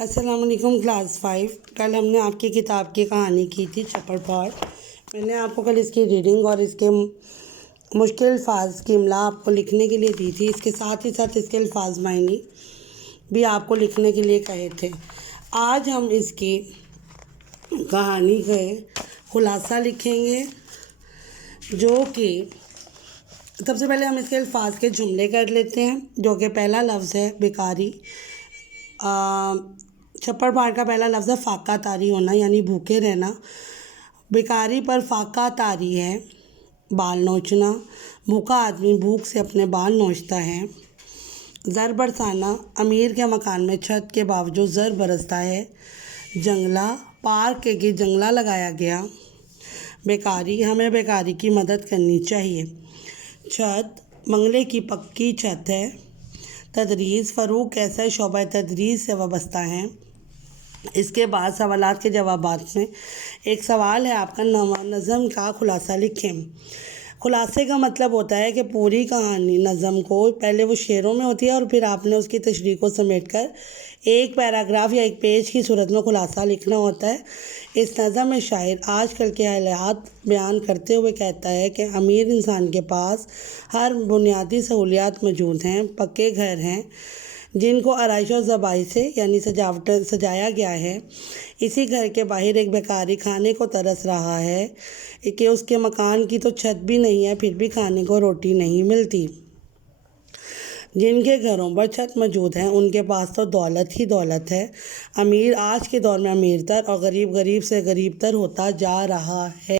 السلام علیکم کلاس 5۔ کل ہم نے آپ کی کتاب کی کہانی کی تھی چپڑ پاڑ۔ میں نے آپ کو کل اس کی ریڈنگ اور اس کے مشکل الفاظ کی املا آپ کو لکھنے کے لیے دی تھی، اس کے ساتھ ہی ساتھ اس کے الفاظ معنی بھی آپ کو لکھنے کے لیے کہے تھے۔ آج ہم اس کی کہانی کا خلاصہ لکھیں گے، جو کہ سب سے پہلے ہم اس کے الفاظ کے جملے کر لیتے ہیں، جو کہ پہلا لفظ ہے بیکاری۔ چھپڑ پاڑ کا پہلا لفظ ہے فاقہ تاری ہونا، یعنی بھوکے رہنا۔ بیکاری پر فاقہ تاری ہے بال نوچنا، بھوکا آدمی بھوک سے اپنے بال نوچتا ہے۔ زر برسانا، امیر کے مکان میں چھت کے باوجود زر برستا ہے۔ جنگلہ، پارک کے گرد جنگلہ لگایا گیا۔ بیکاری، ہمیں بیکاری کی مدد کرنی چاہیے۔ چھت، بنگلے کی پکی چھت ہے۔ تدریس، فروغ کیسے شعبہ تدریس سے وابستہ ہیں۔ اس کے بعد سوالات کے جوابات میں ایک سوال ہے آپ کا، نظم کا خلاصہ لکھیں۔ خلاصے کا مطلب ہوتا ہے کہ پوری کہانی نظم کو پہلے وہ شعروں میں ہوتی ہے اور پھر آپ نے اس کی تشریح کو سمیٹ کر ایک پیراگراف یا ایک پیج کی صورت میں خلاصہ لکھنا ہوتا ہے۔ اس نظم میں شاعر آج کل کے حالات بیان کرتے ہوئے کہتا ہے کہ امیر انسان کے پاس ہر بنیادی سہولیات موجود ہیں، پکے گھر ہیں جن کو آرائش و زیبائی سے یعنی سجایا گیا ہے۔ اسی گھر کے باہر ایک بیکاری کھانے کو ترس رہا ہے کہ اس کے مکان کی تو چھت بھی نہیں ہے، پھر بھی کھانے کو روٹی نہیں ملتی۔ جن کے گھروں پر چھت موجود ہیں ان کے پاس تو دولت ہی دولت ہے۔ امیر آج کے دور میں امیر تر اور غریب غریب سے غریب تر ہوتا جا رہا ہے۔